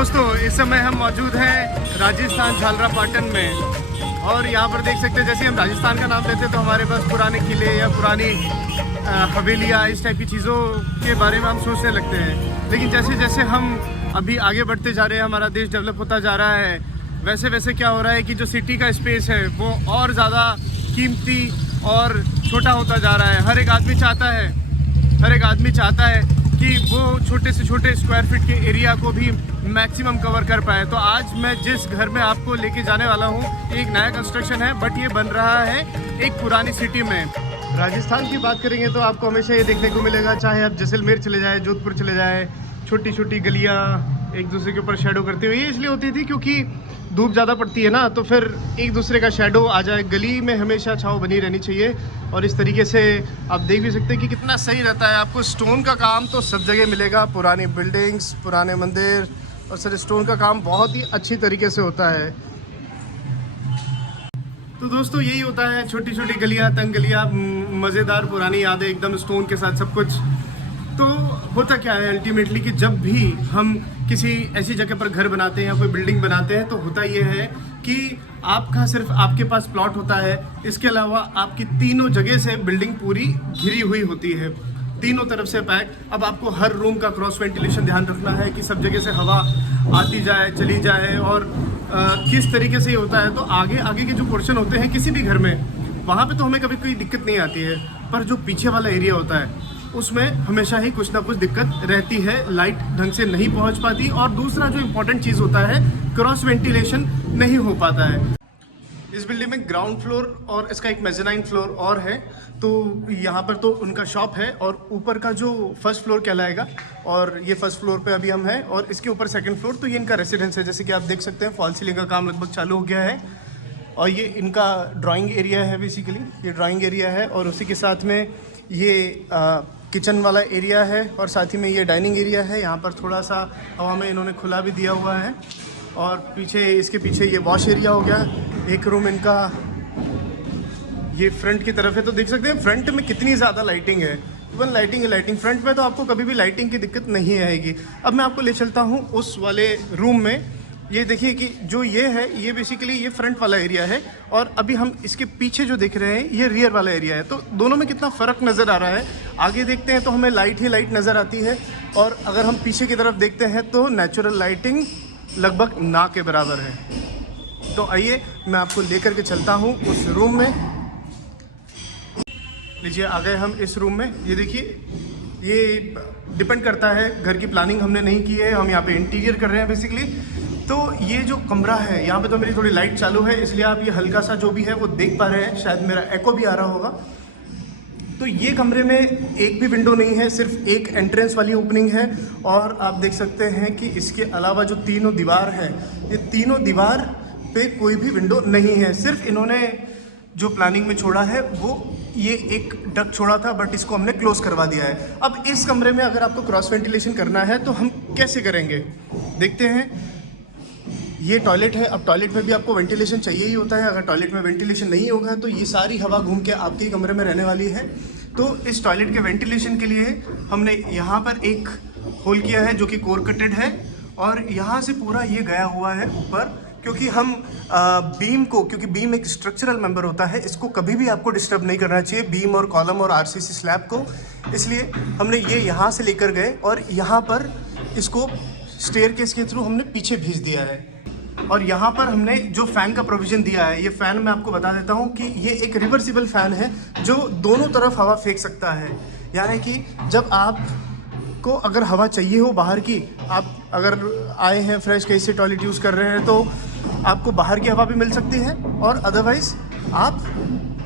दोस्तों, इस समय हम मौजूद हैं राजस्थान झालरापाटन में और यहाँ पर देख सकते हैं जैसे हम राजस्थान का नाम लेते हैं तो हमारे पास पुराने किले या पुरानी हवेलियाँ इस टाइप की चीज़ों के बारे में हम सोचने लगते हैं। लेकिन जैसे जैसे हम अभी आगे बढ़ते जा रहे हैं, हमारा देश डेवलप होता जा रहा है, वैसे वैसे क्या हो रहा है कि जो सिटी का स्पेस है वो और ज़्यादा कीमती और छोटा होता जा रहा है। हर एक आदमी चाहता है कि वो छोटे से छोटे स्क्वायर फीट के एरिया को भी मैक्सिमम कवर कर पाए। तो आज मैं जिस घर में आपको लेके जाने वाला हूँ, एक नया कंस्ट्रक्शन है बट ये बन रहा है एक पुरानी सिटी में। राजस्थान की बात करेंगे तो आपको हमेशा ये देखने को मिलेगा, चाहे आप जैसलमेर चले जाए, जोधपुर चले जाए, छोटी छोटी गलियाँ एक दूसरे के ऊपर शेडो करती हुई। ये इसलिए होती थी क्योंकि धूप ज़्यादा पड़ती है ना, तो फिर एक दूसरे का शेडो आ जाए। गली में हमेशा छाँव बनी रहनी चाहिए और इस तरीके से आप देख भी सकते हैं कि कितना सही रहता है। आपको स्टोन का काम तो सब जगह मिलेगा, पुरानी बिल्डिंग्स, पुराने मंदिर, और सर स्टोन का काम बहुत ही अच्छी तरीके से होता है। तो दोस्तों यही होता है, छोटी छोटी गलियाँ, तंग गलियाँ, मज़ेदार पुरानी यादें एकदम स्टोन के साथ सब कुछ। तो होता क्या है अल्टीमेटली कि जब भी हम किसी ऐसी जगह पर घर बनाते हैं या कोई बिल्डिंग बनाते हैं तो होता ये है कि आपका सिर्फ आपके पास प्लॉट होता है, इसके अलावा आपकी तीनों जगह से बिल्डिंग पूरी घिरी हुई होती है, तीनों तरफ से पैक। अब आपको हर रूम का क्रॉस वेंटिलेशन ध्यान रखना है कि सब जगह से हवा आती जाए, चली जाए, और किस तरीके से ये होता है। तो आगे आगे के जो पोर्शन होते हैं किसी भी घर में, वहाँ पे तो हमें कभी कोई दिक्कत नहीं आती है, पर जो पीछे वाला एरिया होता है उसमें हमेशा ही कुछ ना कुछ दिक्कत रहती है, लाइट ढंग से नहीं पहुंच पाती, और दूसरा जो इम्पोर्टेंट चीज़ होता है क्रॉस वेंटिलेशन नहीं हो पाता है। इस बिल्डिंग में ग्राउंड फ्लोर और इसका एक मेज़ानाइन फ्लोर और है, तो यहाँ पर तो उनका शॉप है और ऊपर का जो फर्स्ट फ्लोर कहलाएगा, और ये फर्स्ट फ्लोर पे अभी हम हैं, और इसके ऊपर सेकंड फ्लोर तो ये इनका रेसिडेंस है। जैसे कि आप देख सकते हैं फॉल सीलिंग का काम लगभग चालू हो गया है, और ये इनका ड्राइंग एरिया है। बेसिकली ये ड्राइंग एरिया है और उसी के साथ में ये किचन वाला एरिया है, और साथ ही में ये डाइनिंग एरिया है। यहाँ पर थोड़ा सा हवा में इन्होंने खुला भी दिया हुआ है, और पीछे इसके पीछे ये वॉश एरिया हो गया। एक रूम इनका ये फ्रंट की तरफ है, तो देख सकते हैं फ्रंट में कितनी ज़्यादा लाइटिंग है। इवन लाइटिंग फ्रंट में तो आपको कभी भी लाइटिंग की दिक्कत नहीं आएगी। अब मैं आपको ले चलता हूँ उस वाले रूम में। ये देखिए कि जो ये है ये बेसिकली ये फ्रंट वाला एरिया है, और अभी हम इसके पीछे जो देख रहे हैं ये रियर वाला एरिया है। तो दोनों में कितना फ़र्क नज़र आ रहा है। आगे देखते हैं तो हमें लाइट ही लाइट नज़र आती है, और अगर हम पीछे की तरफ देखते हैं तो नेचुरल लाइटिंग लगभग ना के बराबर है। तो आइए मैं आपको लेकर के चलता हूँ उस रूम में। लीजिए आ गए हम इस रूम में। ये देखिए, ये डिपेंड करता है, घर की प्लानिंग हमने नहीं की है, हम यहाँ पे इंटीरियर कर रहे हैं बेसिकली। तो ये जो कमरा है, यहाँ पे तो मेरी थोड़ी लाइट चालू है, इसलिए आप ये हल्का सा जो भी है वो देख पा रहे हैं, शायद मेरा एको भी आ रहा होगा। तो ये कमरे में एक भी विंडो नहीं है, सिर्फ एक एंट्रेंस वाली ओपनिंग है, और आप देख सकते हैं कि इसके अलावा जो तीनों दीवार है, ये तीनों दीवार पे कोई भी विंडो नहीं है। सिर्फ इन्होंने जो प्लानिंग में छोड़ा है वो ये एक डक्ट छोड़ा था, बट इसको हमने क्लोज करवा दिया है। अब इस कमरे में अगर आपको क्रॉस वेंटिलेशन करना है तो हम कैसे करेंगे, देखते हैं। ये टॉयलेट है। अब टॉयलेट में भी आपको वेंटिलेशन चाहिए ही होता है। अगर टॉयलेट में वेंटिलेशन नहीं होगा तो ये सारी हवा घूम के आपके कमरे में रहने वाली है। तो इस टॉयलेट के वेंटिलेशन के लिए हमने यहाँ पर एक होल किया है जो कि कोर कटेड है, और यहाँ से पूरा ये गया हुआ है ऊपर, क्योंकि हम बीम को, क्योंकि बीम एक स्ट्रक्चरल मेंबर होता है, इसको कभी भी आपको डिस्टर्ब नहीं करना चाहिए, बीम और कॉलम और आरसीसी स्लैब को। इसलिए हमने ये यहाँ से लेकर गए और यहाँ पर इसको स्टेयरकेस के थ्रू हमने पीछे भेज दिया है। और यहाँ पर हमने जो फ़ैन का प्रोविज़न दिया है, ये फ़ैन मैं आपको बता देता हूँ कि ये एक रिवर्सिबल फ़ैन है जो दोनों तरफ हवा फेंक सकता है। यानी कि जब आपको अगर हवा चाहिए हो बाहर की, आप अगर आए हैं फ्रेश कहीं से टॉयलेट यूज़ कर रहे हैं, तो आपको बाहर की हवा भी मिल सकती है, और अदरवाइज़ आप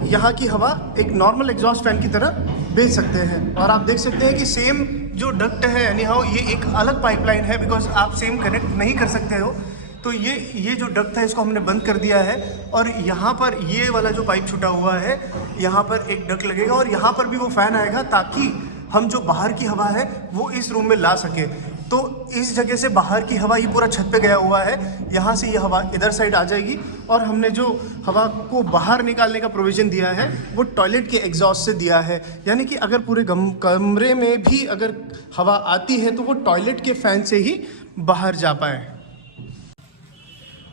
यहाँ की हवा एक नॉर्मल एग्जॉस्ट फ़ैन की तरह भेज सकते हैं। और आप देख सकते हैं कि सेम जो डक्ट है, यानी हाउ ये एक अलग पाइपलाइन है, बिकॉज आप सेम कनेक्ट नहीं कर सकते हो। तो ये जो डक्ट है इसको हमने बंद कर दिया है, और यहाँ पर ये वाला जो पाइप छूटा हुआ है, यहाँ पर एक डक्ट लगेगा, और यहाँ पर भी वो फ़ैन आएगा ताकि हम जो बाहर की हवा है वो इस रूम में ला सके। तो इस जगह से बाहर की हवा ये पूरा छत पे गया हुआ है, यहाँ से ये हवा इधर साइड आ जाएगी, और हमने जो हवा को बाहर निकालने का प्रोविज़न दिया है वो टॉयलेट के एग्जॉस्ट से दिया है। यानी कि अगर पूरे कमरे में भी अगर हवा आती है तो वो टॉयलेट के फ़ैन से ही बाहर जा पाए।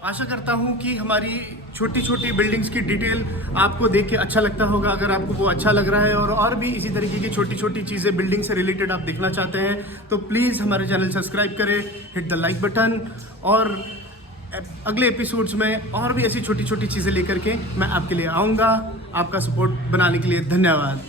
आशा करता हूँ कि हमारी छोटी छोटी बिल्डिंग्स की डिटेल आपको देख के अच्छा लगता होगा। अगर आपको वो अच्छा लग रहा है और भी इसी तरीके की छोटी छोटी चीज़ें बिल्डिंग से रिलेटेड आप देखना चाहते हैं तो प्लीज़ हमारे चैनल सब्सक्राइब करें, हिट द लाइक बटन, और अगले एपिसोड्स में और भी ऐसी छोटी छोटी चीज़ें लेकर के मैं आपके लिए आऊँगा। आपका सपोर्ट बनाने के लिए धन्यवाद।